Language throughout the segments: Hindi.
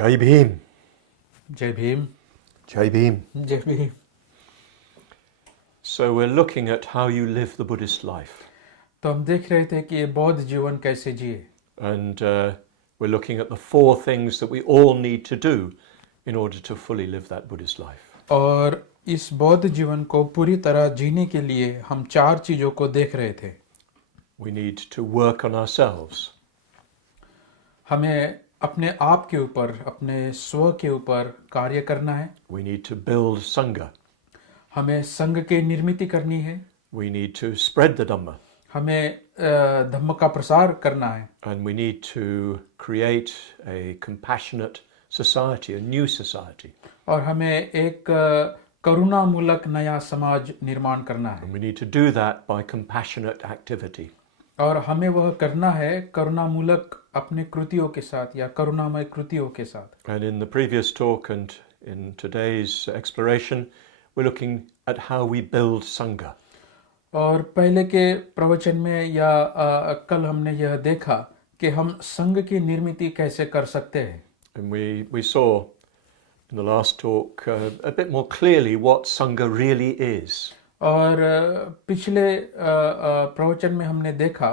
Jai Bhim. जय भीम Jai Bhim. जय Bhim. So we're looking at how you live the Buddhist life. तो हम देख रहे थे कि ये बौद्ध जीवन कैसे जिए, And we're looking at the 4 things that we all need to do in order to fully live that Buddhist life. और इस बौद्ध जीवन को पूरी तरह जीने के लिए हम 4 चीजों को देख रहे थे। We need to work on ourselves. हमें अपने आप के ऊपर, अपने स्व के ऊपर कार्य करना है। We need to build Sangha. हमें संघ की निर्मिति करनी है। We need to spread the Dhamma. हमें धम्म का प्रसार करना है। And we need to create a compassionate society, a new society. और हमें एक करुणामूलक नया समाज निर्माण करना है। And we need to do that by compassionate activity. और हमें वह करना है करुणामूलक अपने कृतियों के साथ या करुणामय कृतियों के साथ। And in the previous talk and in today's exploration, we're looking at how we build Sangha. और पहले के प्रवचन में या कल हमने यह देखा कि हम संघ की निर्मिति कैसे कर सकते हैं। And we saw in the last talk a bit more clearly what Sangha really is. और पिछले प्रवचन में हमने देखा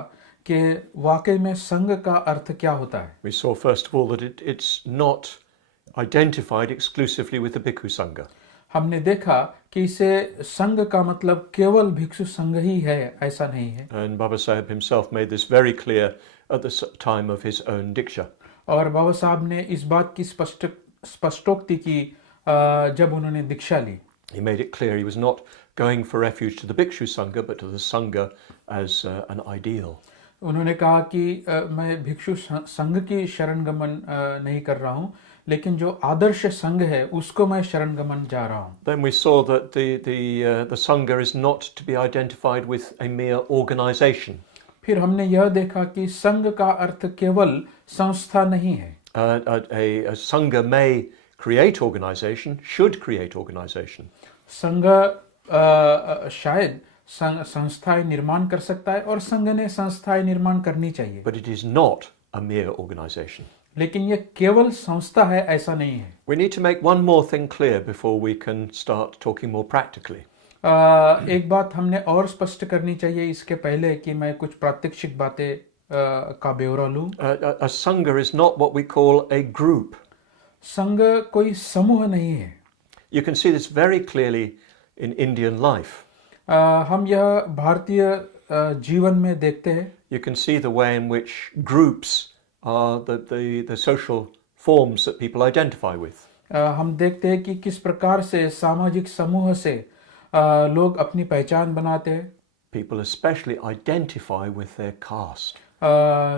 कि वाकई में संघ का अर्थ क्या होता है। We saw first of all that it's not identified exclusively with the Bhikkhu Sangha. हमने देखा कि इसे संघ का मतलब केवल भिक्षु संघ ही है, ऐसा नहीं है। And Baba Sahib himself made this very clear at the time of his own Diksha. और बाबा साहब ने इस बात की स्पष्टोक्ति की जब उन्होंने दीक्षा ली। He made it clear he was not going for refuge to the Bhikshu Sangha but to the Sangha as an ideal. उन्होंने कहा कि मैं भिक्षु संघ की शरणगमन नहीं कर रहा हूँ, लेकिन जो आदर्श संघ है उसको मैं शरणगमन जा रहा हूँ। Then we saw that the Sangha is not to be identified with a mere organization. फिर हमने यह देखा कि संघ का अर्थ केवल संस्था नहीं है। A Sangha may create organization, should create organization. संघ शायद संस्थाएं निर्माण कर सकता है और संघ ने संस्थाएं निर्माण करनी चाहिए, But it is not a mere organization. लेकिन यह केवल संस्था है ऐसा नहीं है। We need to make one more thing clear before we can start talking more practically. एक बात हमने और स्पष्ट करनी चाहिए इसके पहले कि मैं कुछ प्रात्यक्षिक बातें का ब्यौरा लूं। A Sangha is not what we call a group. संघ कोई समूह नहीं है। You can see this very clearly in Indian life. हम यह भारतीय जीवन में देखते हैं। You can see the way in which groups are the social forms that people identify with. हम देखते हैं कि किस प्रकार से सामाजिक समूह से लोग अपनी पहचान बनाते हैं। People especially identify with their caste.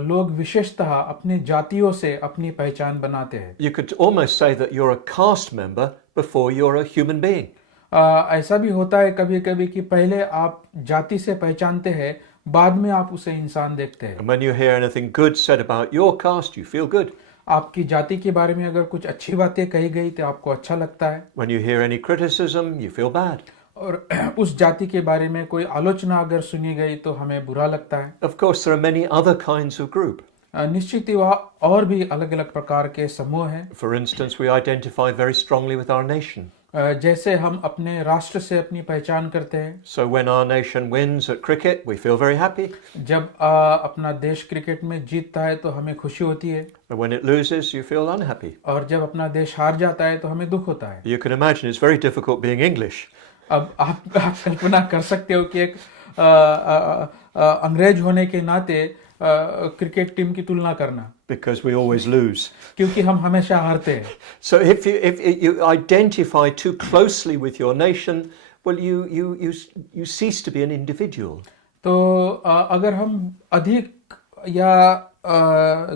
लोग विशेषतः अपनी जातियों से अपनी पहचान बनाते हैं। You could almost say that you're a caste member before you're a human being. ऐसा भी होता है कभी कभी कि पहले आप जाति से पहचानते हैं, बाद में आप उसे इंसान देखते हैं। And when you hear anything good said about your caste, you feel good. आपकी जाति के बारे में अगर कुछ अच्छी बातें कही गई तो आपको अच्छा लगता है। When you hear any criticism, you feel bad. और उस जाति के बारे में कोई आलोचना अगर सुनी गई तो हमें बुरा लगता है। Of course, there are many other kinds of group. निश्चित ही वहाँ और भी अलग अलग प्रकार के समूह हैं। For instance, we identify very strongly with our nation. जैसे हम अपने राष्ट्र से अपनी पहचान करते हैं। So when our nation wins at cricket, we feel very happy. जब अपना देश क्रिकेट में जीतता है तो हमें खुशी होती है। And when it loses, you feel unhappy. और जब अपना देश हार जाता है तो हमें दुख होता है। You can imagine it's very difficult being English. अब आप कल्पना कर सकते हो कि एक अंग्रेज होने के नाते क्रिकेट टीम की तुलना करना, Because we always lose. क्योंकि हम हमेशा हारते हैं। So if you identify too closely with your nation, well, you cease to be an individual. तो अगर हम अधिक या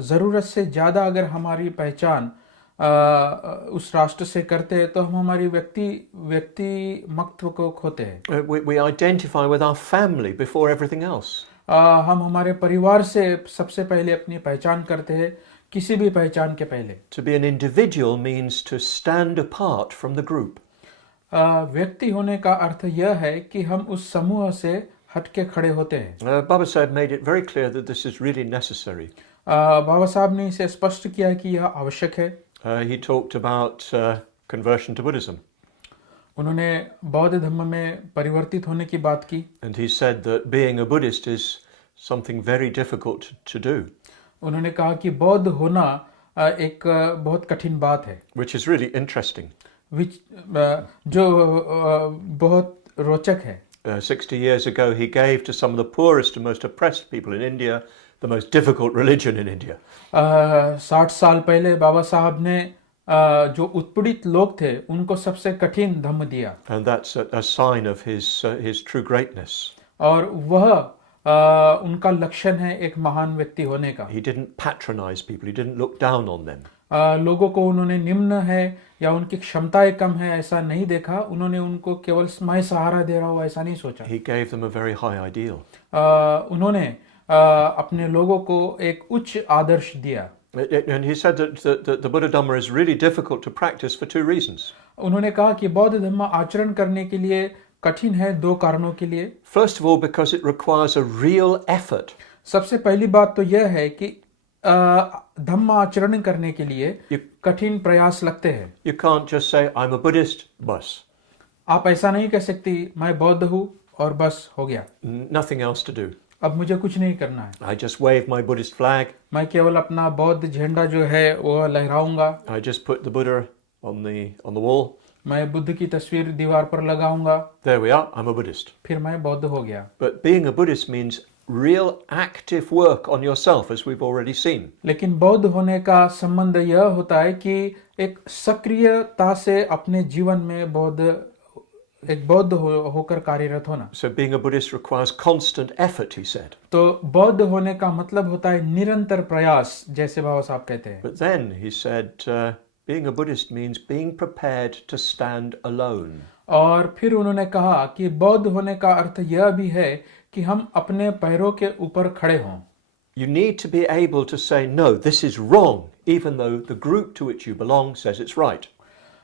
ज़रूरत से ज़्यादा अगर हमारी पहचान उस राष्ट्र से करते हैं तो हम हमारी व्यक्तिमत्व को खोते हैं। We identify with our family before everything else. हम हमारे परिवार से सबसे पहले अपनी पहचान करते हैं, किसी भी पहचान के पहले। To be an individual means to stand apart from the group. व्यक्ति होने का अर्थ यह है कि हम उस समूह से हटके खड़े होते हैं। Baba Sahib made it very clear that this is really necessary. बाबा साहब ने इसे स्पष्ट किया कि यह आवश्यक है। He talked about conversion to Buddhism. उन्होंने बौद्ध धर्म में परिवर्तित होने की बात की. And he said that being a Buddhist is something very difficult to do. उन्होंने कहा कि बौद्ध होना एक बहुत कठिन बात है. Which is really interesting. जो बहुत रोचक है. 60 years ago, he gave to some of the poorest and most oppressed people in India the most difficult religion in India. 60 साल पहले बाबा साहब ने जो उत्पीड़ित लोग थे उनको सबसे कठिन धर्म दिया. And that's a sign of his true greatness. और वह उनका लक्षण है एक महान व्यक्ति होने का. He didn't patronize people. He didn't look down on them. लोगों को उन्होंने निम्न है या उनकी क्षमताएं कम है ऐसा नहीं देखा. उन्होंने उनको केवल मैं सहारा दे रहा हूँ ऐसा नहीं सोचा. He gave them a very high ideal. उन्होंने अपने लोगों को एक उच्च आदर्श दिया. And he said that the Buddha Dhamma is really difficult to practice for two reasons. उन्होंने कहा कि बौद्ध धर्म आचरण करने के लिए कठिन है दो कारणों के लिए. First of all, because it requires a real effort. सबसे पहली बात तो यह है कि धम्म आचरण करने के लिए कठिन प्रयास लगते हैं. You can't just say I'm a Buddhist, bus. आप ऐसा नहीं कह सकती मैं बौद्ध हूँ और बस हो गया. Nothing else to do. अब मुझे कुछ नहीं करना है. I just wave my Buddhist flag. मैं केवल अपना बौद्ध झंडा जो है वो लहराऊंगा. I just put the Buddha on the wall. मैं बुद्ध की तस्वीर दीवार पर लगाऊंगा. There we are. I'm a Buddhist. फिर मैं बौद्ध हो गया. But being a Buddhist means real active work on yourself, as we've already seen. लेकिन बौद्ध होने का संबंध यह होता है कि एक सक्रियता से अपने जीवन में एक बौद्ध होकर कार्यरत होना. So being a Buddhist requires constant effort, he said. तो बौद्ध होने का मतलब होता है निरंतर प्रयास जैसे बाबा साहब कहते हैं. But then he said being a Buddhist means being prepared to stand alone. और फिर उन्होंने कहा कि बौद्ध होने का अर्थ यह भी है कि हम अपने पैरों के ऊपर खड़े हों. You need to be able to say, no, this is wrong, even though the group to which you belong says it's right.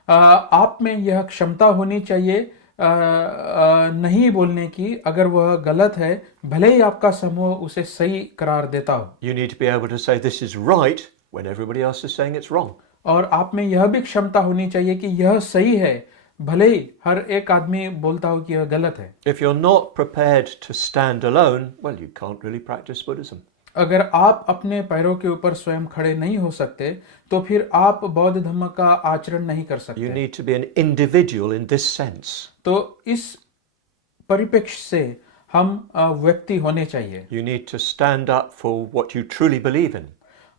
आप में यह क्षमता होनी चाहिए नहीं बोलने की अगर वह गलत है भले ही आपका समूह उसे सही करार देता हो. You need to be able to say this is right when everybody else is saying it's wrong. और आप में यह भी क्षमता होनी चाहिए कि यह सही है भले ही हर एक आदमी बोलता हो कि यह गलत है. If you're not prepared to stand alone, well, you can't really practice Buddhism. अगर आप अपने पैरों के ऊपर स्वयं खड़े नहीं हो सकते तो फिर आप बौद्ध धर्म का आचरण नहीं कर सकते. You need to be an individual in this sense. तो इस परिप्रेक्ष्य से हम व्यक्ति होने चाहिए. You need to stand up for what you truly believe in.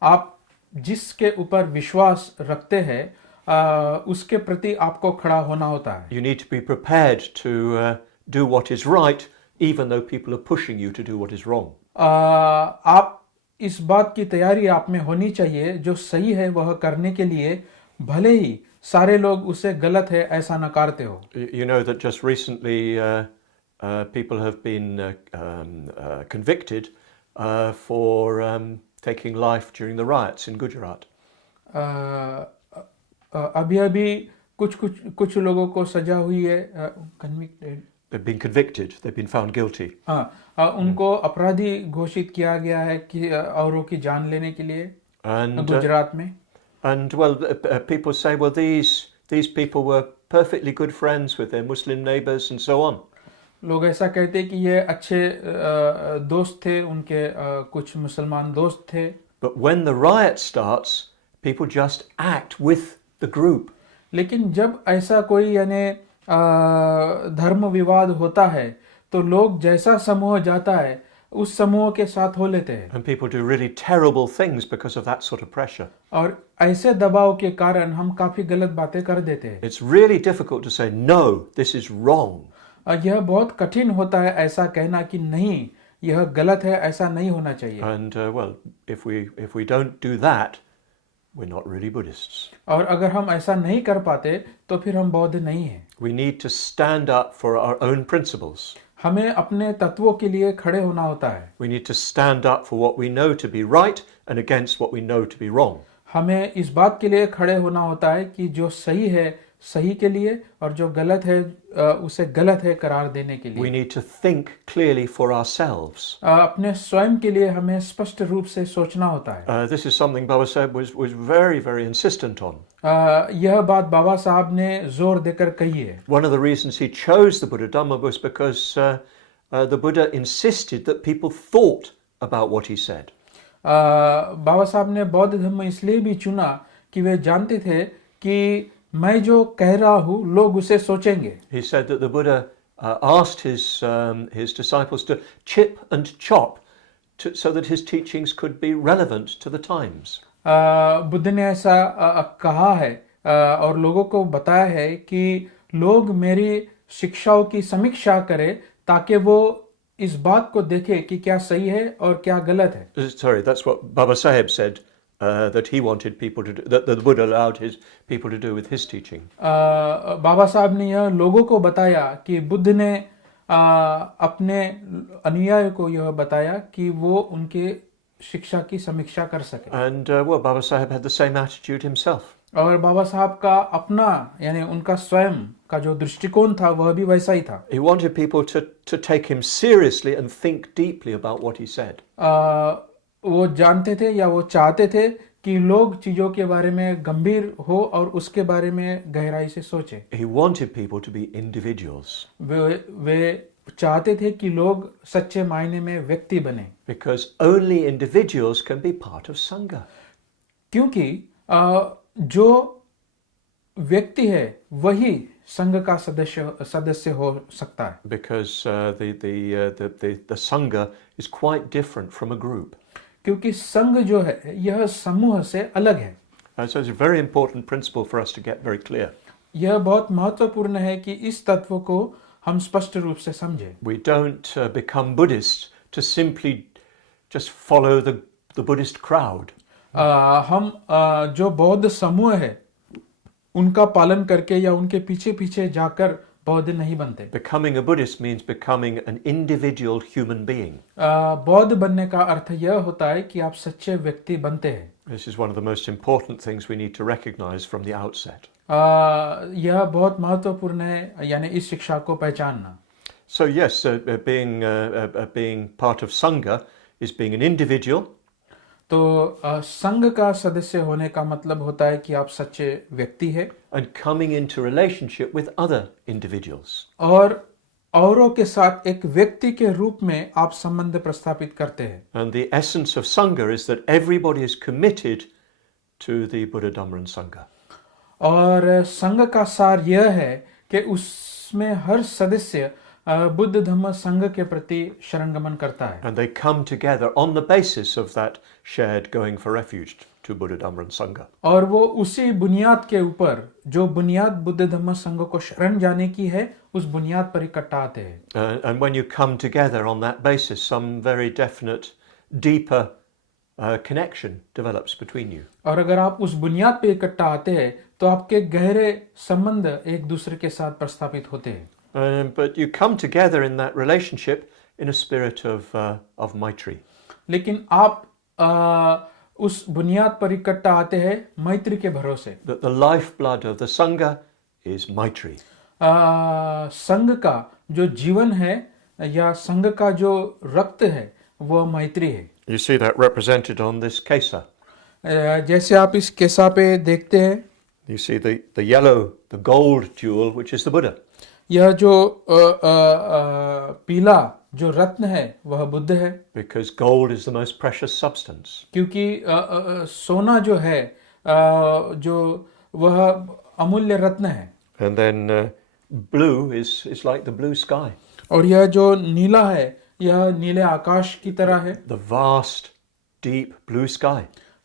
आप जिसके ऊपर विश्वास रखते हैं उसके प्रति आपको खड़ा होना होता है. You need to be prepared to do what is right, even though people are pushing you to do what is wrong. आप इस बात की तैयारी आप में होनी चाहिए जो सही है वह करने के लिए भले ही सारे लोग उसे गलत है ऐसा नकारते हो. You know that just recently people have been convicted for taking life during the riots in Gujarat. अभी कुछ लोगों को सजा हुई है. convicted. They've been convicted. They've been found guilty. उनको अपराधी घोषित किया गया है कि औरों की जान लेने के लिए गुजरात में. And well, people say, well, these people were perfectly good friends with their Muslim neighbors and so on. लोग ऐसा कहते हैं कि ये अच्छे दोस्त थे उनके कुछ मुसलमान दोस्त थे. But when the riot starts, people just act with the group. लेकिन जब ऐसा कोई यानी धर्म विवाद होता है तो लोग जैसा समूह जाता है उस समूह के साथ हो लेते हैं. And people do really terrible things because of that sort of pressure. और ऐसे दबाव के कारण हम काफी गलत बातें कर देते हैं. It's really difficult to say, no, this is wrong. यह बहुत कठिन होता है ऐसा कहना कि नहीं यह गलत है ऐसा नहीं होना चाहिए. And well, if we don't do that, we're not really Buddhists. और अगर हम ऐसा नहीं कर पाते तो फिर हम बौद्ध नहीं हैं. We need to stand up for our own principles. हमें अपने तत्वों के लिए खड़े होना होता है. We need to stand up for what we know to be right and against what we know to be wrong. हमें इस बात के लिए खड़े होना होता है कि जो सही है सही के लिए और जो गलत है उसे गलत है करार देने के लिए. We need to think clearly for ourselves. अपने स्वयं के लिए हमें स्पष्ट रूप से सोचना होता है. This is something Baba Sahib was very, very insistent on. यह बात बाबा साहब ने जोर देकर कही है। One of the reasons he chose the Buddha Dhamma was because the Buddha insisted that people thought about what he said. बाबा साहब ने बौद्ध धर्म इसलिए भी चुना कि वे जानते थे कि मैं जो कह रहा हूँ लोग उसे सोचेंगे। He said that the Buddha asked his disciples to chip and chop so that his teachings could be relevant to the times. Buddha ने ऐसा कहा है और लोगों को बताया है कि लोग मेरी शिक्षाओं की समीक्षा करें ताकि वो इस बात को देखें कि क्या सही है और क्या गलत है। Sorry, that's what Baba Sahib said that he wanted people to do, that the Buddha allowed his people to do with his teaching. बाबा साहब ने यह लोगों को बताया कि बुद्ध ने अपने अनुयायी को यह बताया कि वो उनके शिक्षा की समीक्षा कर सके। And well, Baba Sahib had the same attitude himself. और बाबा साहब का अपना यानी उनका स्वयं का जो दृष्टिकोण था वह भी वैसा ही था। He wanted people to take him seriously and think deeply about what he said. वो जानते थे या वो चाहते थे कि लोग चीजों के बारे में गंभीर हो और उसके बारे में गहराई से सोचे। He wanted people to be individuals. वे चाहते थे कि लोग सच्चे मायने में व्यक्ति बने। Because only individuals can be part of Sangha. क्योंकि जो व्यक्ति है वही संघ का सदस्य हो सकता है। Because the Sangha is quite different from a group. क्योंकि संघ जो है यह समूह से अलग है। So it's a very important principle for us to get very clear. यह बहुत महत्वपूर्ण है कि इस तत्व को हम स्पष्ट रूप से समझें। We don't become Buddhists to simply just follow the Buddhist crowd. हम जो बौद्ध समूह है उनका पालन करके या उनके पीछे पीछे जाकर बौद्ध नहीं बनते। Becoming a Buddhist means becoming an individual human being. बौद्ध बनने का अर्थ यह होता है कि आप सच्चे व्यक्ति बनते हैं। This is one of the most important things we need to recognize from the outset. यह बहुत महत्वपूर्ण है यानी इस शिक्षा को पहचानना। So yes, being part of Sangha is being an individual. तो संघ का सदस्य होने का मतलब होता है कि आप सच्चे व्यक्ति हैं। And coming into relationship with other individuals. और औरों के साथ एक व्यक्ति के रूप में आप संबंध प्रस्थापित करते हैं। And the essence of Sangha is that everybody is committed to the Buddha Dhamma and Sangha. और संघ का सार यह है कि उसमें हर सदस्य बुद्ध धम्म संघ के प्रति शरणगमन करता है। And they come together on the basis of that shared going for refuge to Buddha Dhamma and Sangha. और वो उसी बुनियाद के ऊपर जो बुनियाद बुद्ध धम्म संघ को शरण जाने की है उस बुनियाद पर इकट्ठा आते हैं। And when you come together on that basis, some very definite, deeper connection develops between you. और अगर आप उस बुनियाद पे इकट्ठा आते हैं तो आपके गहरे संबंध एक दूसरे के साथ प्रस्थापित होते हैं। But you come together in that relationship in a spirit of Maitri. लेकिन आप उस बुनियाद पर इकट्ठा आते हैं मैत्री के भरोसे। That the lifeblood of the Sangha is Maitri. संघ का जो जीवन है या संघ का जो रक्त है वो मैत्री है। You see that represented on this kesa. जैसे आप इस केसा पे देखते हैं, You see the yellow, the gold jewel, which is the Buddha. यह जो पीला जो रत्न है वह बुद्ध है। Because gold is the most precious substance. क्योंकि सोना जो है जो वह अमूल्य रत्न है। And then blue is like the blue sky. और यह जो नीला है यह नीले आकाश की तरह है। The vast, deep blue sky.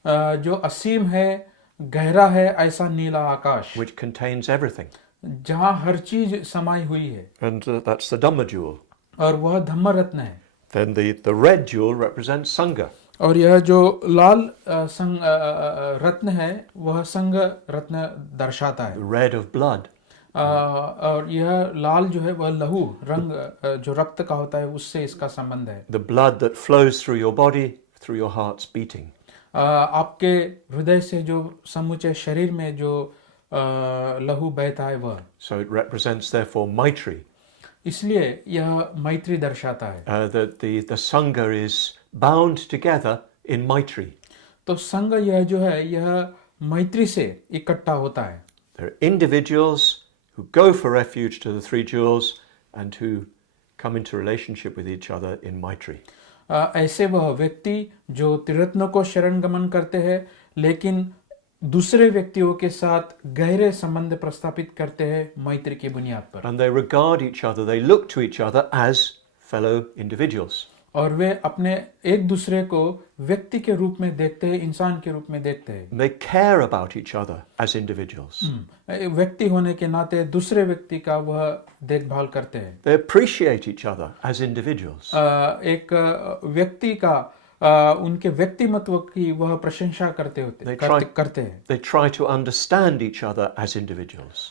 जो असीम है, गहरा है ऐसा नीला आकाश। Which contains everything. जहाँ हर चीज समाई हुई है। And that's the Dhamma jewel. और वह धम्म रत्न है। Then the red jewel represents Sangha. और यह जो लाल रत्न है वह संघ रत्न दर्शाता है। The red of blood. और यह लाल जो है वह लहू रंग जो रक्त का होता है उससे इसका संबंध है। The blood that flows through your body, through your heart's beating. आपके हृदय से जो समूचे शरीर में जो लहू बहता है वह। So it represents therefore Maitri. इसलिए यह मैत्री दर्शाता है। That the Sangha is bound together in Maitri. तो संघ यह जो है यह मैत्री से इकट्ठा होता है। There are individuals who go for refuge to the Three Jewels and who come into relationship with each other in Maitri. ऐसे वह व्यक्ति जो त्रिरत्नों को शरण गमन करते हैं लेकिन दूसरे व्यक्तियों के साथ गहरे संबंध प्रस्थापित करते हैं मैत्री की बुनियाद पर, And they regard each other, they look to each other as fellow individuals. और वे अपने एक दूसरे को व्यक्ति के रूप में देखते हैं, इंसान के रूप में देखते हैं। They care about each other as individuals. व्यक्ति होने के नाते दूसरे व्यक्ति का वह देखभाल करते हैं। They appreciate each other as individuals. एक व्यक्ति का उनके व्यक्तिमत्व की वह प्रशंसा करते हैं। They try to understand each other as individuals.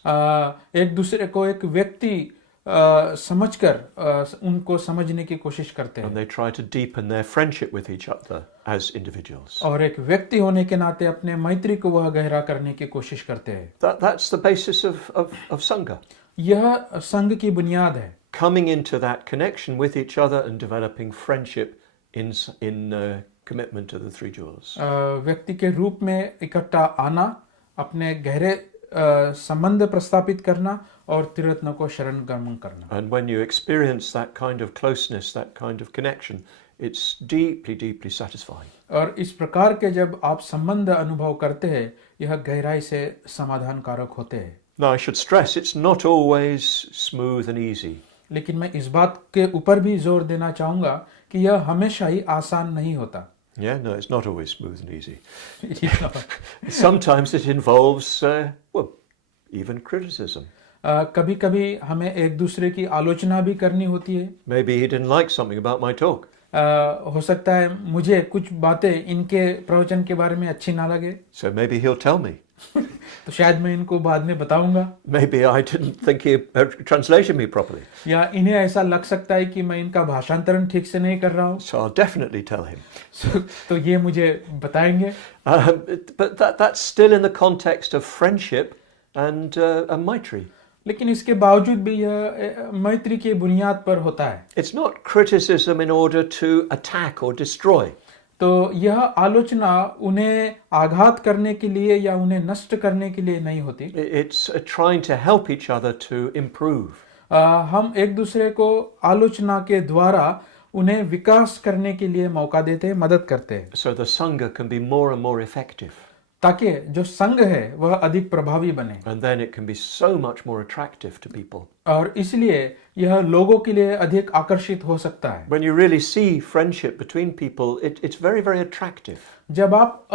एक दूसरे को एक व्यक्ति समझकर उनको समझने की कोशिश करते And हैं, they try to deepen their friendship with each other as individuals. और एक व्यक्ति होने के नाते अपने मैत्री को वह गहरा करने की कोशिश करते हैं। That's the basis of Sangha. यह संघ की बुनियाद है। Coming into that connection with each other and developing friendship in commitment to the Three Jewels. व्यक्ति के रूप में इकट्ठा आना, अपने गहरे संबंध प्रस्थापित करना और त्रिरत्नों को शरण गमन करना। And when you experience that kind of closeness, that kind of connection, it's deeply, deeply satisfying. और इस प्रकार के जब आप संबंध अनुभव करते हैं, यह गहराई से समाधान कारक होते हैं। Now I should stress, it's not always smooth and easy. लेकिन मैं इस बात के ऊपर भी जोर देना चाहूँगा कि यह हमेशा ही आसान नहीं होता। Yeah, no, it's not always smooth and easy. Sometimes it involves, well, even criticism. कभी-कभी हमें एक दूसरे की आलोचना भी करनी होती है। Maybe he didn't like something about my talk. हो सकता है मुझे कुछ बातें इनके प्रवचन के बारे में अच्छी ना लगे, So maybe he'll tell me. तो शायद मैं इनको बाद में बताऊंगा। Maybe I didn't think he translated me properly. या इन्हें ऐसा लग सकता है कि मैं इनका भाषांतरण ठीक से नहीं कर रहा हूँ, So I'll definitely tell him. तो ये मुझे बताएंगे। But that's still in the context of friendship and Maitri. लेकिन इसके बावजूद भी यह मैत्री की बुनियाद पर होता है। It's not criticism in order to attack or destroy. तो यह आलोचना उन्हें आघात करने के लिए या उन्हें नष्ट करने के लिए नहीं होती। It's trying to help each other to improve. हम एक दूसरे को आलोचना के द्वारा उन्हें विकास करने के लिए मौका देते हैं, मदद करते हैं, So the Sangha can be more and more effective. ताकि जो संघ है वह अधिक प्रभावी बने। And then it can be so much more attractive to people. और इसलिए यह लोगों के लिए अधिक आकर्षित हो सकता है। When you really see friendship between people, it's very, very attractive. जब आप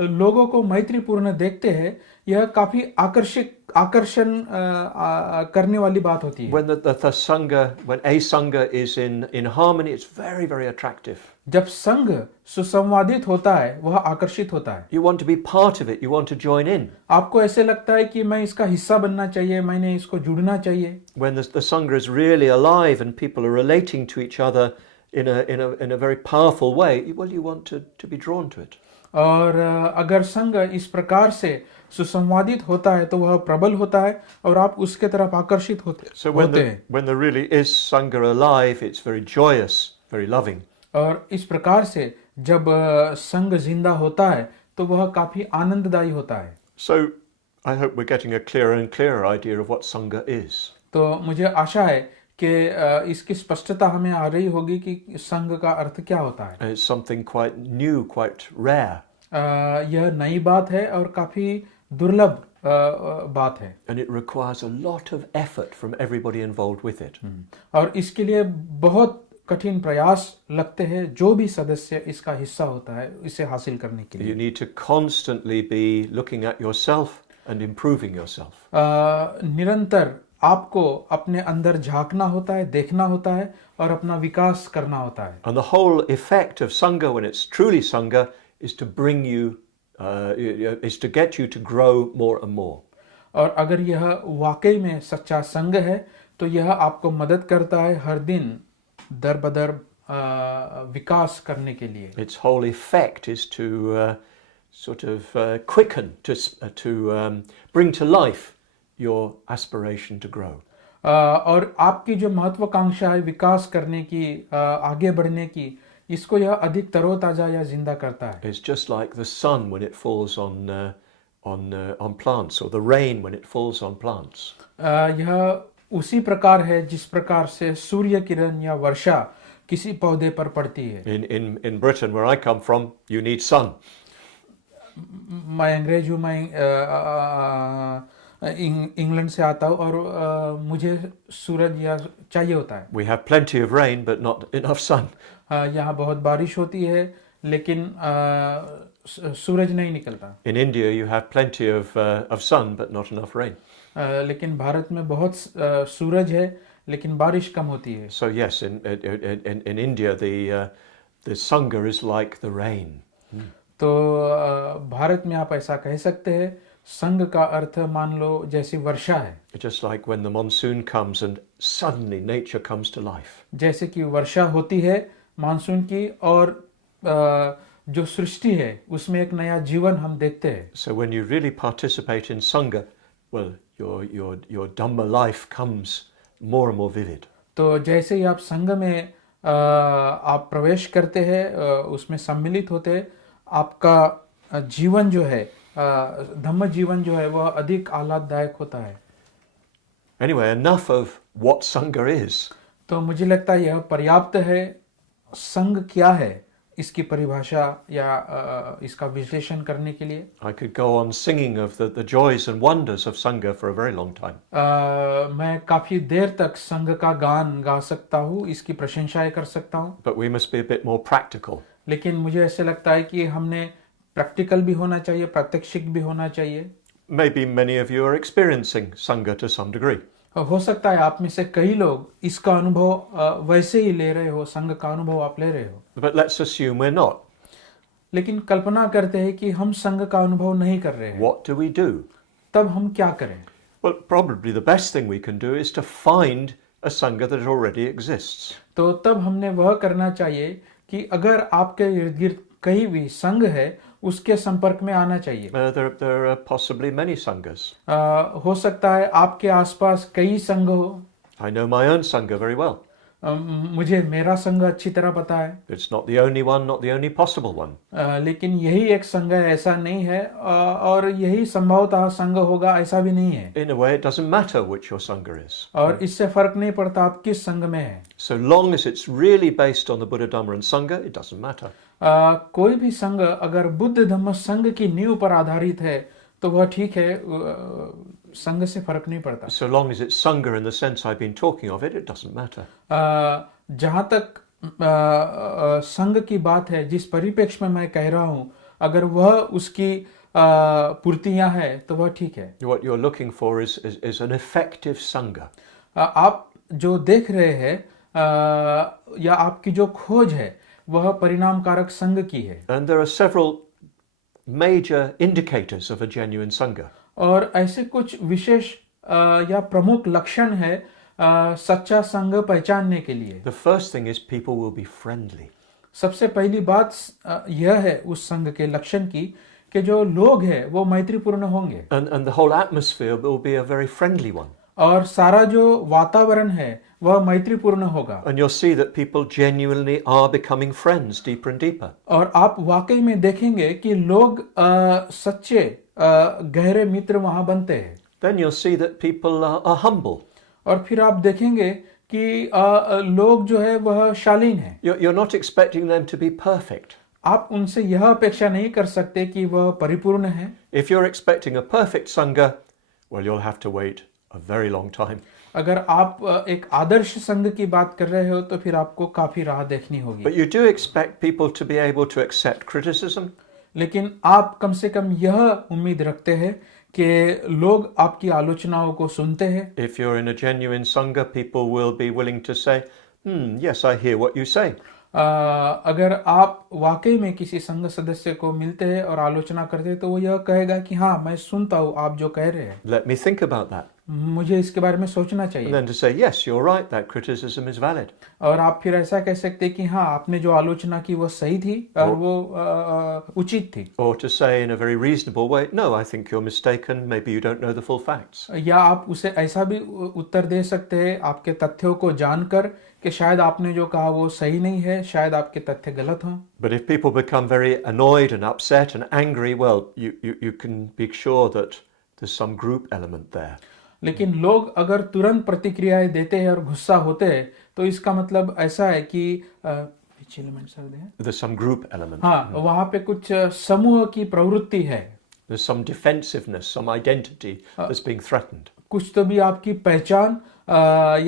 लोगों को मैत्रीपूर्ण देखते हैं, यह काफी आकर्षण करने वाली बात होती है। When the Sangha, when a Sangha is in harmony, it's very, very attractive. जब संघ सुसंवादित होता है, वह आकर्षित होता है। You want to be part of it, you want to join in. आपको ऐसे लगता है कि मैं इसका हिस्सा बनना चाहिए, मैंने इसको जुड़ना चाहिए। When the Sangha is really alive and people are relating to each other in a very powerful way, well, you want to be drawn to it. और अगर संघ इस प्रकार से सुसंवादित होता है तो वह प्रबल होता है और आप उसके तरफ आकर्षित होते हैं। When there really is Sangha alive, it's very joyous, very loving. और इस प्रकार से जब संघ जिंदा होता है तो वह काफी आनंददायी होता है। So I hope we're getting a clearer and clearer idea of what Sangha is. तो मुझे आशा है कि इसकी स्पष्टता हमें आ रही होगी कि संघ का अर्थ क्या होता है। And it's something quite new, quite rare. यह नई बात है और काफी दुर्लभ बात है। And it requires a lot of effort from everybody involved with it. और इसके लिए बहुत कठिन प्रयास लगते हैं जो भी सदस्य इसका हिस्सा होता है इसे हासिल करने के लिए। You need to constantly be looking at yourself and improving yourself. निरंतर आपको अपने अंदर झांकना होता है, देखना होता है और अपना विकास करना होता है। And the whole effect of Sangha, when it's truly Sangha, is to bring you, is to get you to grow more and more. और अगर यह वाकई में सच्चा संघ है तो यह आपको मदद करता है हर दिन दर बदर विकास करने के लिए। Its whole effect is to sort of quicken, to bring to life your aspiration to grow. और आपकी जो महत्वाकांक्षा है विकास करने की, आगे बढ़ने की, इसको यह अधिक तरोताजा या जिंदा करता है। It's just like the sun when it falls on on plants, or the rain when it falls on plants. यह उसी प्रकार है जिस प्रकार से सूर्य किरण या वर्षा किसी पौधे पर पड़ती है। In Britain, where I come from, you need sun. मैं अंग्रेज हूँ, मैं इंग्लैंड से आता हूँ और मुझे सूरज या चाहिए होता है। We have plenty of rain, but not enough sun. यहाँ बहुत बारिश होती है लेकिन सूरज नहीं निकलता। In India, you have plenty of sun, but not enough rain. लेकिन भारत में बहुत सूरज है लेकिन बारिश कम होती है। So yes, in India, the Sangha is like the rain. तो भारत में आप ऐसा कह सकते हैं, संघ का अर्थ मान लो जैसी वर्षा है। Just like when the monsoon comes and suddenly nature comes to life. जैसे कि वर्षा होती है मानसून की और जो सृष्टि है उसमें एक नया जीवन हम देखते हैं। So when you really participate in Sangha, well, your Dhamma life comes more and more vivid. तो जैसे ही आप संघ में आप प्रवेश करते हैं, उसमें सम्मिलित होते हैं, आपका जीवन जो है, धम्म जीवन जो है वह अधिक आह्लाददायक होता है। Anyway, enough of what Sangha is. तो मुझे लगता है यह पर्याप्त है। संघ क्या है इसकी परिभाषा या इसका विश्लेषण करने के लिए। I could go on singing of the joys and wonders of Sangha for a very long time. मैं काफी देर तक संघ का गान गा सकता हूँ, इसकी प्रशंसाएं कर सकता हूँ। But we must be a bit more practical. लेकिन मुझे ऐसे लगता है कि हमने प्रैक्टिकल भी होना चाहिए, प्रात्यक्षिक भी होना चाहिए। Maybe many of you are experiencing Sangha to some degree. हो सकता है आप में से कई लोग इसका अनुभव वैसे ही ले रहे हो, संघ का अनुभव आप ले रहे हो। But let's assume we're not. लेकिन कल्पना करते हैं कि हम संघ का अनुभव नहीं कर रहे हैं। What do we do? तब हम क्या करें? Well, probably the best thing we can do is to find a Sangha that already exists. तो तब हमने वह करना चाहिए कि अगर आपके इर्द गिर्द कहीं भी संघ है उसके संपर्क में आना चाहिए। There are possibly many Sanghas. हो सकता है आपके आसपास कई संघ हो। I know my own Sangha very well. मुझे मेरा संघ अच्छी तरह पता है। It's not the only one, not the only possible one. लेकिन यही एक संघ है ऐसा नहीं है, और यही संभवतः संघ होगा ऐसा भी नहीं है। In a way, it doesn't matter which your Sangha is. और इससे फर्क नहीं पड़ता आप किस संघ में हैं। So long as it's really based on the Buddha, Dhamma and Sangha, it doesn't matter. कोई भी संघ अगर बुद्ध धम्म संघ की नींव पर आधारित है तो वह ठीक है, संघ से फर्क नहीं पड़ता। So long as it's Sangha in the sense I've been talking of it, it doesn't matter. जहाँ तक संघ की बात है, जिस परिप्रेक्ष्य में मैं कह रहा हूँ, अगर वह उसकी पूर्तियां है तो वह ठीक है। What you're looking for is an effective Sangha. आप जो देख रहे हैं या आपकी जो खोज है वह परिणामकारक संघ की है। And there are several major indicators of a genuine Sangha. और ऐसे कुछ विशेष या प्रमुख लक्षण है सच्चा संघ पहचानने के लिए। The first thing is people will be friendly. सबसे पहली बात यह है उस संघ के लक्षण की कि जो लोग हैं वो मैत्रीपूर्ण होंगे। And the whole atmosphere will be a very friendly one. और सारा जो वातावरण है वह मैत्रीपूर्ण होगा। And you'll see that people genuinely are becoming friends deeper and deeper. और आप वाकई में देखेंगे कि लोग सच्चे गहरे मित्र वहां बनते हैं। Then you'll see that people are humble. और फिर आप देखेंगे कि लोग जो है वह शालीन है। You're not expecting them to be perfect. आप उनसे यह अपेक्षा नहीं कर सकते कि वह परिपूर्ण है। If you're expecting a perfect Sangha, well, you'll have to wait a very long time. अगर आप एक आदर्श संघ की बात कर रहे हो तो फिर आपको काफी राह देखनी होगी। But you do expect people to be able to accept criticism. लेकिन आप कम से कम यह उम्मीद रखते हैं कि लोग आपकी आलोचनाओं को सुनते हैं। If you're in a genuine Sangha, people will be willing to say, yes, I hear what you say. अगर आप वाकई में किसी संघ सदस्य को मिलते हैं और आलोचना करते हैं तो वो यह कहेगा कि हाँ, मैं सुनता हूँ आप जो कह रहे हैं। Let me think about that. मुझे इसके बारे में सोचना And चाहिए। then to say, yes, you're right, that criticism is valid. और आप फिर ऐसा कह सकते हैं कि हाँ, आपने जो आलोचना की वो सही थी और वो उचित थी। Or to say in a very reasonable way, no, I think you're mistaken, maybe you don't know the full facts. या आप उसे ऐसा भी उत्तर दे सकते हैं आपके तथ्यों को जानकर कि शायद आपने जो कहा वो सही नहीं है, शायद आपके तथ्य गलत हों। But if people become very annoyed and upset and angry, well, you can be sure that there's some group element there. लेकिन लोग अगर तुरंत प्रतिक्रियाएं देते हैं और गुस्सा होते हैं तो इसका मतलब ऐसा है कि which element are there? There's some group element. हाँ, वहाँ पे कुछ समूह की प्रवृत्ति है, There's some defensiveness, some identity that's being threatened. कुछ तो भी आपकी पहचान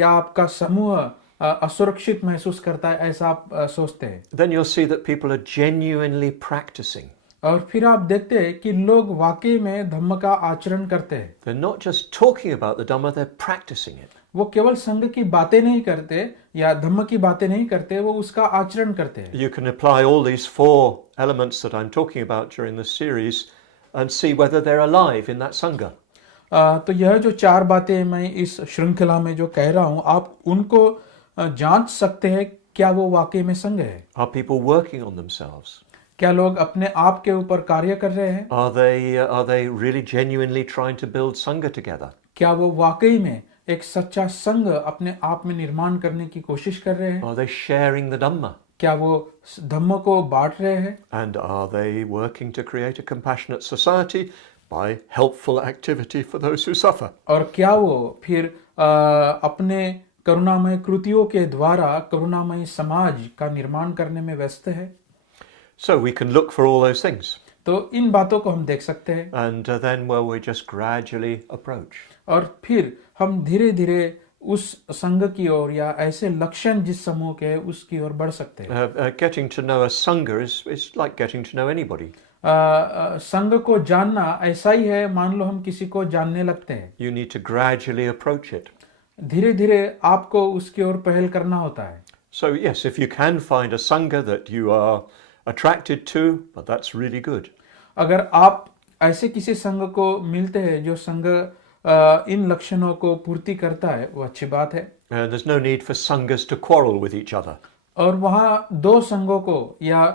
या आपका समूह असुरक्षित महसूस करता है, ऐसा आप सोचते हैं। Then you'll see that people are genuinely practicing. और फिर आप देखते हैं कि लोग वाकई में धम्म का आचरण करते हैं। They're not just talking about the Dhamma, they're practicing it. वो केवल संघ की बातें नहीं करते या धम्म की बातें नहीं करते, वो उसका आचरण करते हैं। You can apply all these 4 elements that I'm talking about during this series and see whether they're alive in that Sangha. तो यह जो 4 बातें मैं इस श्रृंखला में जो कह रहा हूँ, आप उनको जांच सकते हैं क्या वो वाकई में संघ है। Are people working on themselves? क्या लोग अपने आप के ऊपर कार्य कर रहे हैं? Are they really genuinely trying to build Sangha together? क्या वो वाकई में एक सच्चा संघ अपने आप में निर्माण करने की कोशिश कर रहे हैं? Are they sharing the Dhamma? क्या वो धम्म को बांट रहे हैं? And are they working to create a compassionate society by helpful activity for those who suffer? और क्या वो फिर अपने करुणामय कृतियों के द्वारा करुणामय समाज का निर्माण करने में व्यस्त है? So we can look for all those things. तो इन बातों को हम देख सकते हैं And then, well, we just gradually approach. और फिर हम धीरे धीरे उस संघ की ओर या ऐसे लक्षण जिस समूह के हैं उसकी ओर बढ़ सकते हैं। Getting to know a Sangha is like getting to know anybody. संघ को जानना ऐसा ही है, मान लो हम किसी को जानने लगते हैं। You need to gradually approach it. धीरे धीरे आपको उसकी ओर पहल करना होता है। So yes, if you can find a Sangha that you are attracted to, but that's really good. अगर आप ऐसे किसी संघ को मिलते हैं जो संघ इन लक्षणों को पूर्ति करता है, वो अच्छी बात है। There's no need for Sanghas to quarrel with each other. और वहाँ 2 संघों को या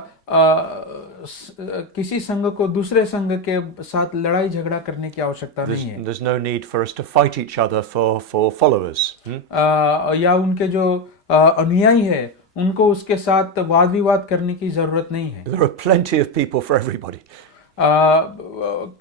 किसी संघ को दूसरे संघ के साथ लड़ाई झगड़ा करने की आवश्यकता नहीं है। There's no need for us to fight each other for followers. या उनके जो अनुयायी है उनको उसके साथ वाद विवाद करने की जरूरत नहीं है। There are plenty of people for everybody.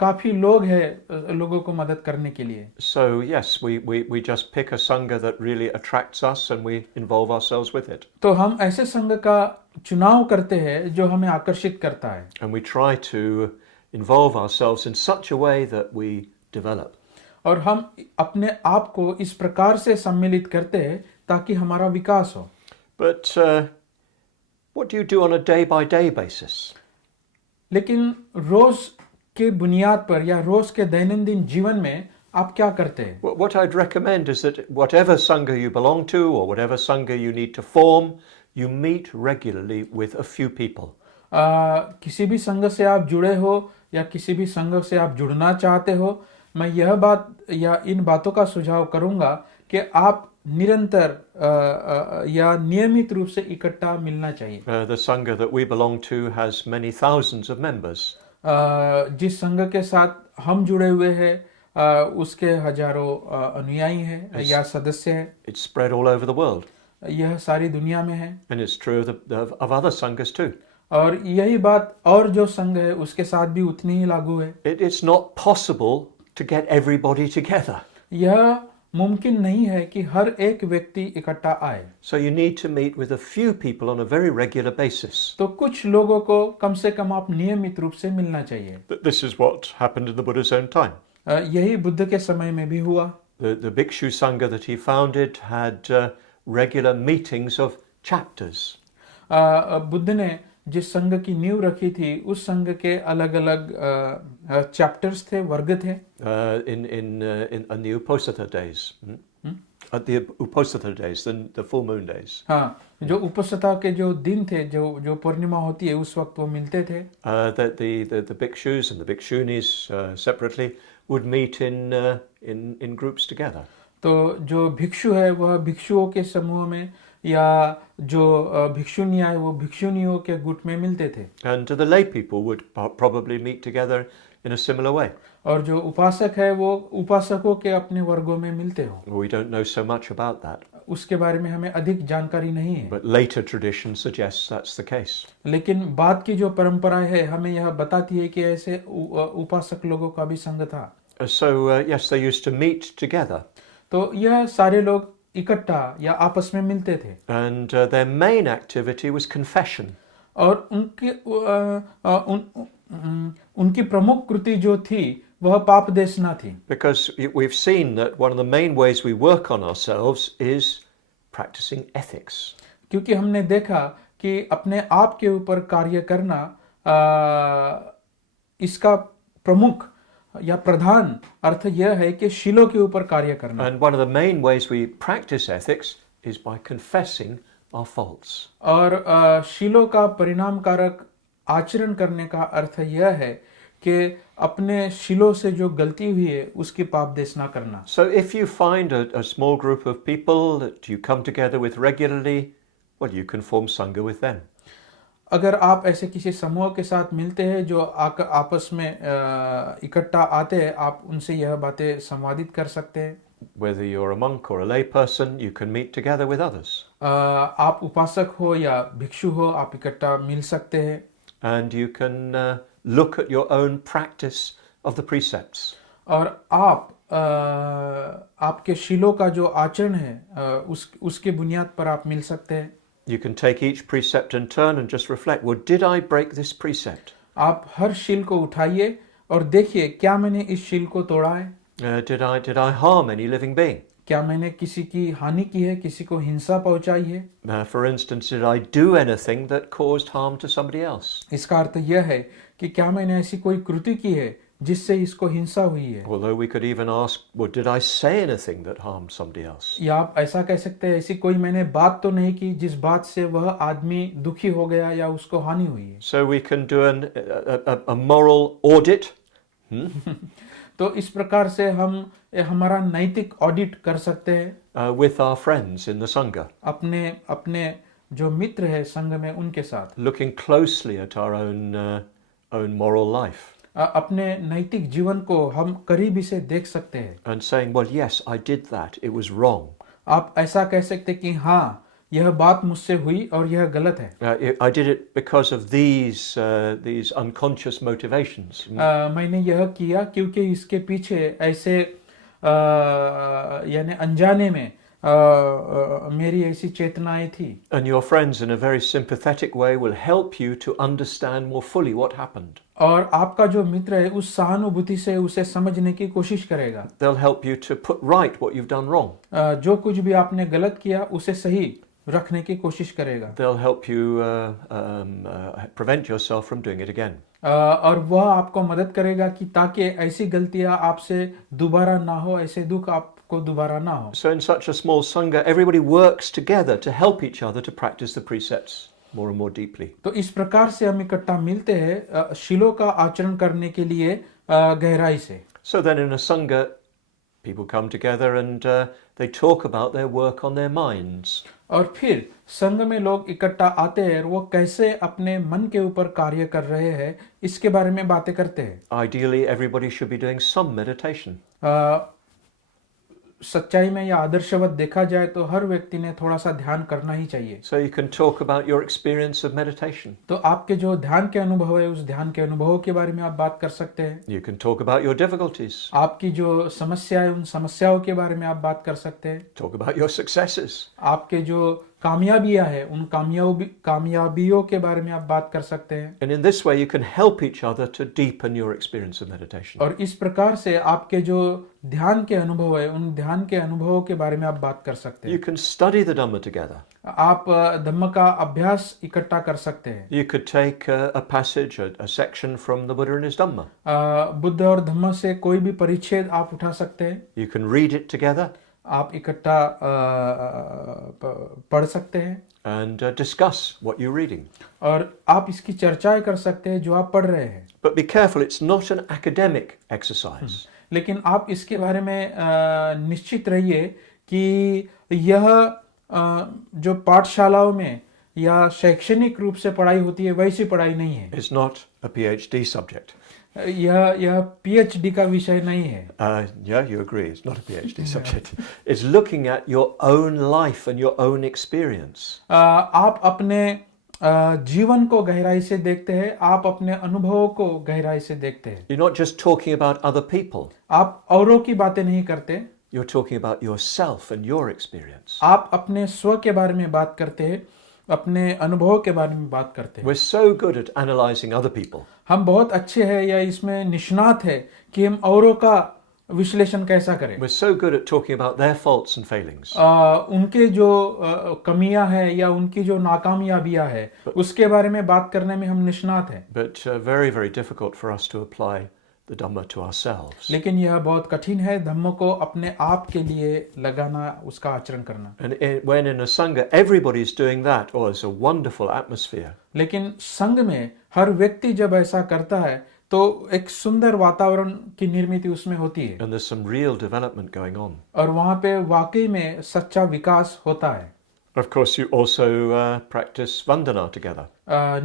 काफी लोग हैं लोगों को मदद करने के लिए। So yes, we just pick a Sangha that really attracts us and we involve ourselves with it. तो हम ऐसे संघ का चुनाव करते हैं जो हमें आकर्षित करता है। And we try to involve ourselves in such a way that we develop. और हम अपने आप को इस प्रकार से सम्मिलित करते हैं ताकि हमारा विकास हो। But what do you do on a day-by-day basis? लेकिन रोज के बुनियाद पर या रोज के दैनंदिन जीवन में आप क्या करते हैं? What I'd recommend is that whatever Sangha you belong to or whatever Sangha you need to form, you meet regularly with a few people. किसी भी संघ से आप जुड़े हो या किसी भी संघ से आप जुड़ना चाहते हो, मैं यह बात या इन बातों का सुझाव करूंगा कि आप निरंतर या नियमित रूप से इकट्ठा मिलना चाहिए। The Sangha that we belong to has many thousands of members. जिस संघ के साथ हम जुड़े हुए हैं उसके हजारों अनुयायी हैं या सदस्य हैं। It's spread all over the world. यह सारी दुनिया में है। And it's true of other Sanghas too. और यही बात और जो संघ है उसके साथ भी उतनी ही लागू है। It's not possible to get everybody together. यह मुमकिन नहीं है कि हर एक व्यक्ति इकट्ठा आए। So you need to meet with a few people on a very regular basis. तो कुछ लोगों को कम से कम आप नियमित रूप से मिलना चाहिए। This is what happened in the Buddha's own time. यही बुद्ध के समय में भी हुआ। The Bhikshu Sangha that he founded had regular meetings of chapters. Buddha ने जिस संघ की नींव रखी थी उस संघ के अलग अलग चैप्टर्स थे, वर्ग थे। In the Uposatha days. At the Uposatha days, the full moon days. हाँ, जो उपसथा के जो दिन थे, जो पूर्णिमा होती है उस वक्त वो मिलते थे। The bhikshus and the bhikshunis separately would meet in groups together. तो जो भिक्षु है वह भिक्षुओं के समूह में, या जो भिक्षुनियाँ है वो भिक्षुनियों के गुट में मिलते थे. And the lay people would probably meet together in a similar way. और जो उपासक है वो उपासकों के अपने वर्गों में मिलते हो. We don't know so much about that, उसके बारे में हमें अधिक जानकारी नहीं है. but later tradition suggests that's the case. लेकिन बाद की जो परंपरा है हमें यह बताती है कि ऐसे उपासक लोगों का भी संग था. So yes, they used to meet together, तो यह सारे लोग इकट्ठा या आपस में मिलते थे. and their main activity was confession. और उनकी प्रमुख कृति जो थी वह पाप देशना थी. Because we've seen that one of the main ways we work on ourselves is practicing ethics. क्योंकि हमने देखा कि अपने आप के ऊपर कार्य करना इसका प्रमुख या प्रधान अर्थ यह है कि शीलों के ऊपर कार्य करना. And one of the main ways we practice ethics is by confessing our faults. और शीलों का परिणामकारक आचरण करने का अर्थ यह है कि अपने शीलों से जो गलती हुई है उसकी पाप देशना करना. So if you find a small group of people that you come together with regularly, well, you can form sangha with them. अगर आप ऐसे किसी समूह के साथ मिलते हैं जो आपस में इकट्ठा आते हैं, आप उनसे यह बातें संवादित कर सकते हैं. Whether you're a monk or a lay person, you can meet together with others. आप उपासक हो या भिक्षु हो, आप इकट्ठा मिल सकते हैं. And you can look at your own practice of the precepts. और आप आपके शीलों का जो आचरण है उसके बुनियाद पर आप मिल सकते हैं. You can take each precept in turn and just reflect, well, did I break this precept? आप हर शील को उठाइए और देखिए क्या मैंने इस शील को तोड़ा है. Did I harm any living being? क्या मैंने किसी की हानि की है, किसी को हिंसा पहुंचाई है. For instance, did I do anything that caused harm to somebody else? इसका अर्थ यह है कि क्या मैंने ऐसी कोई कृति की है जिससे इसको हिंसा हुई है. Although we could even ask, well, did I say anything that harmed somebody else? या आप ऐसा कह सकते हैं, ऐसी कोई मैंने बात तो नहीं की जिस बात से वह आदमी दुखी हो गया या उसको हानि हुई है. So we can do a moral audit. तो इस प्रकार से हम हमारा नैतिक ऑडिट कर सकते हैं with our friends in the sangha, अपने जो मित्र है संघ में उनके साथ. looking closely at our own moral life. अपने नैतिक जीवन को हम करीबी से देख सकते हैं. And saying, well, yes, I did that. It was wrong. आप ऐसा कह सकते कि हाँ, यह बात मुझसे हुई और यह गलत है. I did it because of these unconscious motivations. मैंने यह किया क्योंकि इसके पीछे ऐसे यानी अनजाने में मेरी ऐसी चेतनाएं थी. And your friends in a very sympathetic way will help you to understand more fully what happened. और आपका जो मित्र है उस सहानुभूति से उसे समझने की कोशिश करेगा. They'll help you to put right what you've done wrong. जो कुछ भी आपने गलत किया उसे सही रखने की कोशिश करेगा. They'll help you prevent yourself from doing it again. और वह आपको मदद करेगा कि ताकि ऐसी गलतियां आपसे दोबारा ना हो, ऐसे दुख आपको दोबारा ना हो. So in such a small sangha, everybody works together to help each other to practice the precepts more and more deeply. तो इस प्रकार से हम इकट्ठा मिलते हैं शीलों का आचरण करने के लिए गहराई से. So then in a sangha, people come together and they talk about their work on their minds. और फिर संघ में लोग इकट्ठा आते हैं और वो कैसे अपने मन के ऊपर कार्य कर रहे हैं इसके बारे में बातें करते हैं. Ideally, everybody should be doing some meditation. सच्चाई में या आदर्शवत देखा जाए तो हर व्यक्ति ने थोड़ा सा ध्यान करना ही चाहिए. So you can talk about your experience of meditation. तो आपके जो ध्यान के अनुभव है उस ध्यान के अनुभवों के बारे में आप बात कर सकते हैं. You can talk about your difficulties. आपकी जो समस्या है उन समस्याओं के बारे में आप बात कर सकते हैं. Talk about your successes. आपके जो कामयाबियां हैं उन कामयाबियों के बारे में आप बात कर सकते हैं. And in this way you can help each other to deepen your experience of meditation. और इस प्रकार से आपके जो ध्यान के अनुभव है उन ध्यान के अनुभवों के बारे में आप बात कर सकते हैं. You can study the Dhamma together. आप धम्म का अभ्यास इकट्ठा कर सकते हैं. You could take a passage, a section from the Buddha and his Dhamma. Buddha और धम्म से कोई भी परिच्छेद आप उठा सकते हैं. You can read it together. आप इकट्ठा पढ़ सकते हैं. And discuss what you're reading. और आप इसकी चर्चाएं कर सकते हैं जो आप पढ़ रहे हैं. But be careful, it's not an academic exercise. लेकिन आप इसके बारे में निश्चित रहिए कि यह जो पाठशालाओं में या शैक्षणिक रूप से पढ़ाई होती है वैसी पढ़ाई नहीं है। It's not a PhD subject. यह पीएचडी का विषय नहीं है। Yeah, you agree, it's not a PhD subject. It's looking at your own life and your own experience. आप अपने जीवन को गहराई से देखते हैं, आप अपने अनुभवों को गहराई से देखते हैं। You're not just talking about other people, आप औरों की बातें नहीं करते, you're talking about yourself and your experience. आप अपने स्व के बारे में बात करते हैं, अपने अनुभव के बारे में बात करते हैं। We're so good at analysing other people. हम बहुत अच्छे हैं या इसमें निष्णात है कि हम औरों का विश्लेषण कैसा करें। We're so good at talking about their faults and failings. उनके जो कमियां हैं या उनकी जो नाकामयाबियां है उसके बारे में बात करने में हम निष्णात हैं। But very, very difficult for us to apply the Dhamma to ourselves. लेकिन यह बहुत कठिन है धम्म को अपने आप के लिए लगाना, उसका आचरण करना। And when in a Sangha everybody's doing that, oh, it's a wonderful atmosphere. लेकिन संघ में हर व्यक्ति जब ऐसा करता है तो एक सुंदर वातावरण की निर्मित उसमें होती है And there's some real development going on. और वहां पे वाकई में सच्चा विकास होता है। Of course, you also practice Vandana together.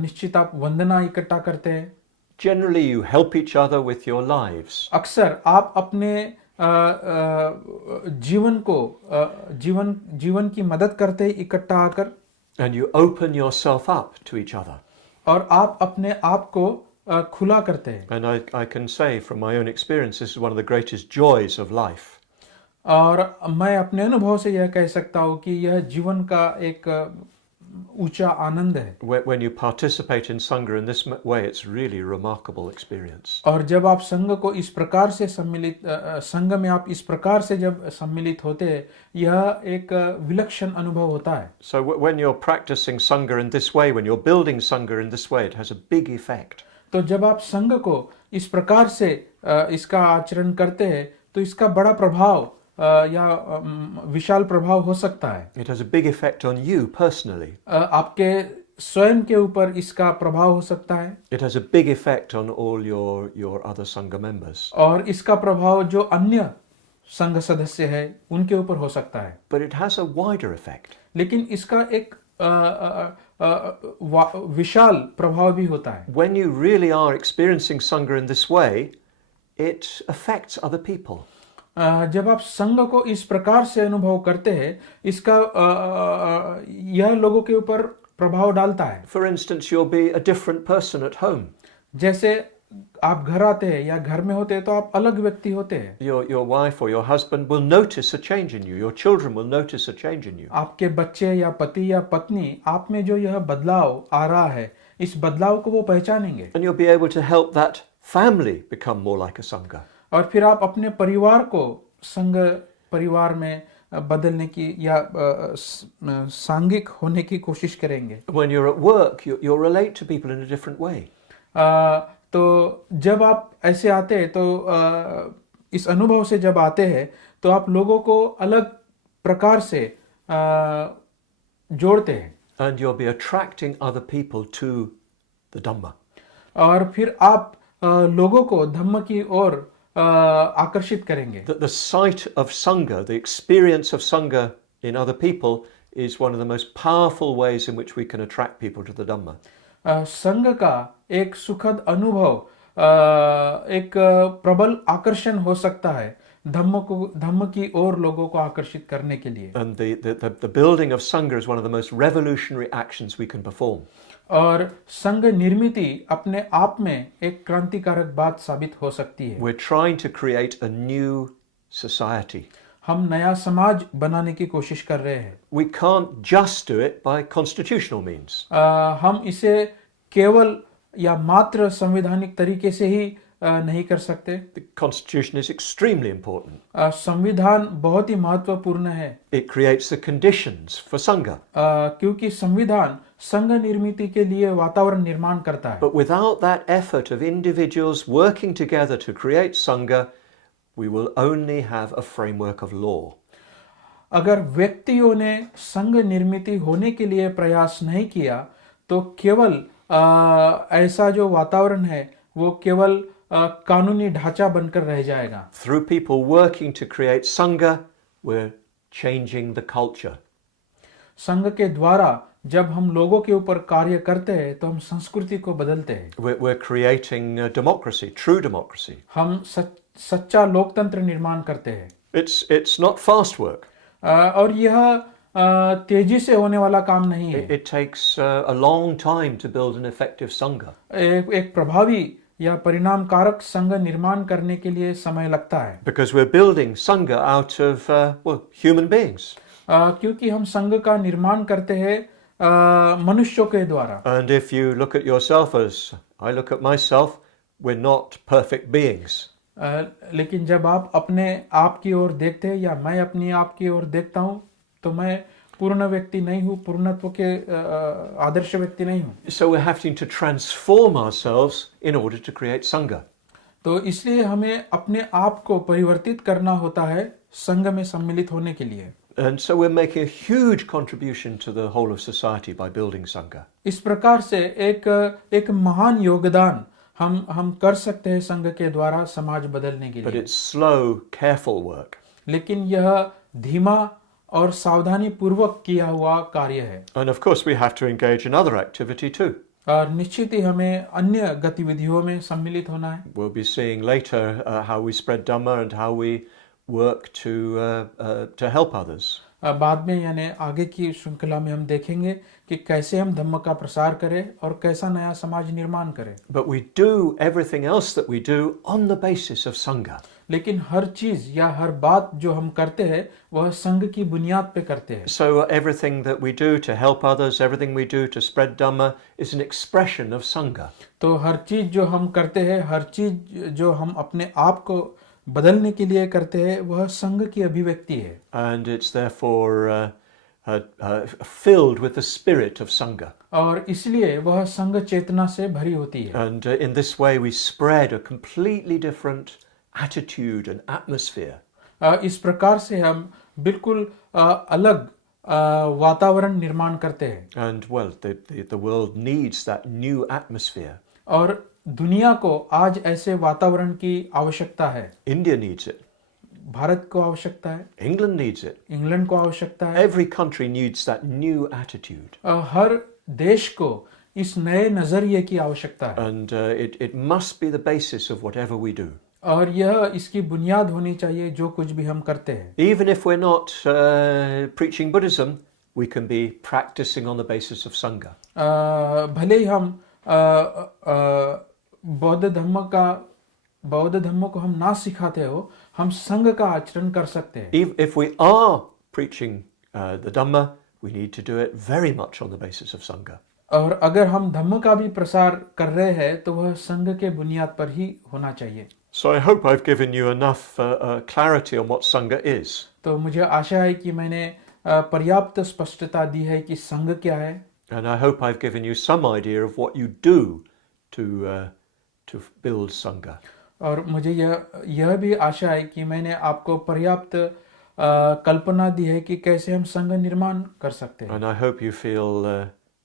निश्चित आप वंदना इकट्ठा करते हैं। Generally, you help each other with your lives. अक्सर आप अपने जीवन को जीवन की मदद करते हैं इकट्ठा आकर, And you open yourself up to each other. और आप अपने आप को खुला करते हैं। And I can say from my own experience, this is one of the greatest joys of life. और मैं अपने अनुभव से यह कह सकता हूँ कि यह जीवन का एक ऊंचा आनंद है। When you participate in Sangha in this way, it's really a remarkable experience. और जब आप संघ को इस प्रकार से सम्मिलित संघ में आप इस प्रकार से जब सम्मिलित होते हैं, यह एक विलक्षण अनुभव होता है। So when you're practicing Sangha in this way, when you're building Sangha in this way, it has a big effect. तो जब आप संघ को इस प्रकार से इसका आचरण करते हैं तो इसका बड़ा प्रभाव या विशाल प्रभाव हो सकता है। It has a big effect on you personally. आपके स्वयं के ऊपर इसका प्रभाव हो सकता है। It has a big effect on all your other Sangha members. और इसका प्रभाव जो अन्य संघ सदस्य है उनके ऊपर हो सकता है। But it has a wider effect. लेकिन इसका एक विशाल प्रभाव भी होता है। When you really are experiencing Sangha in this way, it affects other people. जब आप संघ को इस प्रकार से अनुभव करते हैं, इसका यह लोगों के ऊपर प्रभाव डालता है। For instance, you'll be a different person at home. जैसे आप घर आते हैं या घर में होते हैं तो आप अलग व्यक्ति होते हैं। Your wife or your husband will notice a change in you. Your children will notice a change in you. आपके बच्चे या पति या पत्नी आप में जो यह बदलाव आ रहा है, इस बदलाव को वो पहचानेंगे। And you'll be able to help that family become more like a Sangha. और फिर आप अपने परिवार को संघ परिवार में बदलने की या सांघिक होने की कोशिश करेंगे। When you're at work, you'll relate to people in a different way. तो जब आप ऐसे आते हैं तो इस अनुभव से जब आते हैं तो आप लोगों को अलग प्रकार से जोड़ते हैं। And you'll be attracting other people to the Dhamma. और फिर आप लोगों को धम्म की ओर आकर्षित करेंगे। The sight of Sangha, the experience of Sangha in other people is one of the most powerful ways in which we can attract people to the Dhamma. संघ का एक सुखद अनुभव एक प्रबल आकर्षण हो सकता है धम्म की ओर लोगों को आकर्षित करने के लिए। And the building of Sangha is one of the most revolutionary actions we can perform. और संघ निर्मिति अपने आप में एक क्रांतिकारक बात साबित हो सकती है। We're trying to create a new society. हम नया समाज बनाने की कोशिश कर रहे हैं। We can't just do it by constitutional means. हम इसे केवल या मात्र संवैधानिक तरीके से ही नहीं कर सकते। The Constitution is extremely important. संविधान बहुत ही महत्वपूर्ण है। It creates the conditions for Sangha. क्योंकि संविधान संघ निर्मिति के लिए वातावरण निर्माण करता है। But without that effort of individuals working together to create Sangha, we will only have a framework of law. अगर व्यक्तियों ने संघ निर्मिति होने के लिए प्रयास नहीं किया तो केवल ऐसा जो वातावरण है वो केवल कानूनी ढांचा बनकर रह जाएगा। Through people working to create Sangha, we're changing the culture. संघ के द्वारा जब हम लोगों के ऊपर कार्य करते हैं तो हम संस्कृति को बदलते हैं। We're creating democracy, true democracy. हम सच्चा लोकतंत्र निर्माण करते हैं। It's not fast work. और यह तेजी से होने वाला काम नहीं है। It takes a long time to build an effective Sangha. एक प्रभावी या परिणामकारक संघ निर्माण करने के लिए समय लगता है। Because we're building Sangha out of, human beings. क्योंकि हम संघ का निर्माण करते हैं मनुष्यों के द्वारा। And if you look at yourself as I look at myself, we're not perfect beings. लेकिन जब आप अपने आप की ओर देखते हैं या मैं अपनी आप की ओर देखता हूँ तो मैं पूर्ण व्यक्ति नहीं हूँ, पूर्णत्व के आदर्श व्यक्ति नहीं हूँ। So we're having to transform ourselves in order to create Sangha. तो इसलिए हमें अपने आप को परिवर्तित करना होता है संघ में सम्मिलित होने के लिए। And so we're making a huge contribution to the whole of society by building Sangha. इस प्रकार से एक महान योगदान हम कर सकते हैं संघ के द्वारा समाज बदलने के But लिए। it's slow, careful work. लेकिन यह धीमा और सावधानी पूर्वक किया हुआ कार्य है। And of course we have to engage in other activity too. और निश्चित ही हमें अन्य गतिविधियों में सम्मिलित होना है। We'll be seeing later how we spread Dhamma and how we work to help others. बाद में यानी आगे की श्रृंखला में हम देखेंगे कि कैसे हम धम्म का प्रसार करें और कैसा नया समाज निर्माण करें। But we do everything else that we do on the basis of Sangha. लेकिन हर चीज या हर बात जो हम करते हैं वह संघ की बुनियाद पे करते हैं। So everything that we do to help others, everything we do to spread Dhamma is an expression of Sangha. तो हर चीज जो हम करते हैं, हर चीज जो हम अपने आप को बदलने के लिए करते हैं वह संघ की अभिव्यक्ति है। And it's therefore filled with the spirit of Sangha. और इसलिए वह संघ चेतना से भरी होती है। And in this way we spread a completely different attitude and atmosphere. इस प्रकार से हम बिल्कुल अलग वातावरण निर्माण करते हैं। And well, the world needs that new atmosphere. और दुनिया को आज ऐसे वातावरण की आवश्यकता है। India needs it. भारत को आवश्यकता है। England needs it. इंग्लैंड को आवश्यकता है। Every country needs that new attitude. हर देश को इस नए नजरिए की आवश्यकता है। And it must be the basis of whatever we do. और यह इसकी बुनियाद होनी चाहिए जो कुछ भी हम करते हैं। Even if we're not preaching Buddhism, we can be practicing on the basis of Sangha. भले ही हम बौद्ध धर्म को हम ना सिखाते हो, हम संघ का आचरण कर सकते हैं। If we are preaching the Dhamma, we need to do it very much on the basis of Sangha. और अगर हम धम्म का भी प्रसार कर रहे हैं तो वह संघ के बुनियाद पर ही होना चाहिए। So I hope I've given you enough clarity on what Sangha is. तो मुझे आशा है कि मैंने पर्याप्त स्पष्टता दी है कि संघ क्या है। And I hope I've given you some idea of what you do to build Sangha. और मुझे यह भी आशा है कि मैंने आपको पर्याप्त कल्पना दी है कि कैसे हम संघ निर्माण कर सकते हैं। And I hope you feel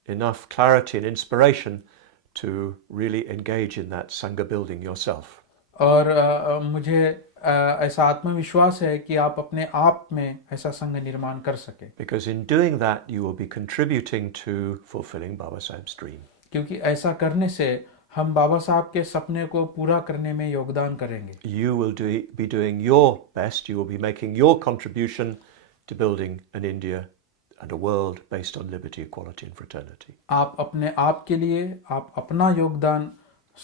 enough clarity and inspiration to really engage in that Sangha building yourself. और मुझे ऐसा आत्मविश्वास है कि आप अपने आप में ऐसा संघ निर्माण कर सके। Because in doing that you will be contributing to fulfilling Baba Sahib's dream. क्योंकि ऐसा करने से हम बाबा साहब के सपने को पूरा करने में योगदान करेंगे। You will be doing your best, you will be making your contribution to building an India and a world based on liberty, equality and fraternity. आप अपने आप के लिए आप अपना योगदान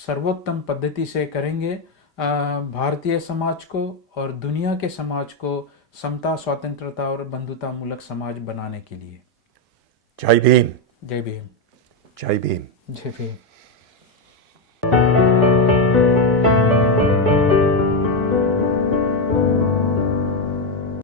सर्वोत्तम पद्धति से करेंगे भारतीय समाज को और दुनिया के समाज को समता, स्वतंत्रता और बंधुता मूलक समाज बनाने के लिए। Jai Bhim. जय भीम। Jai Bhim. जय भीम।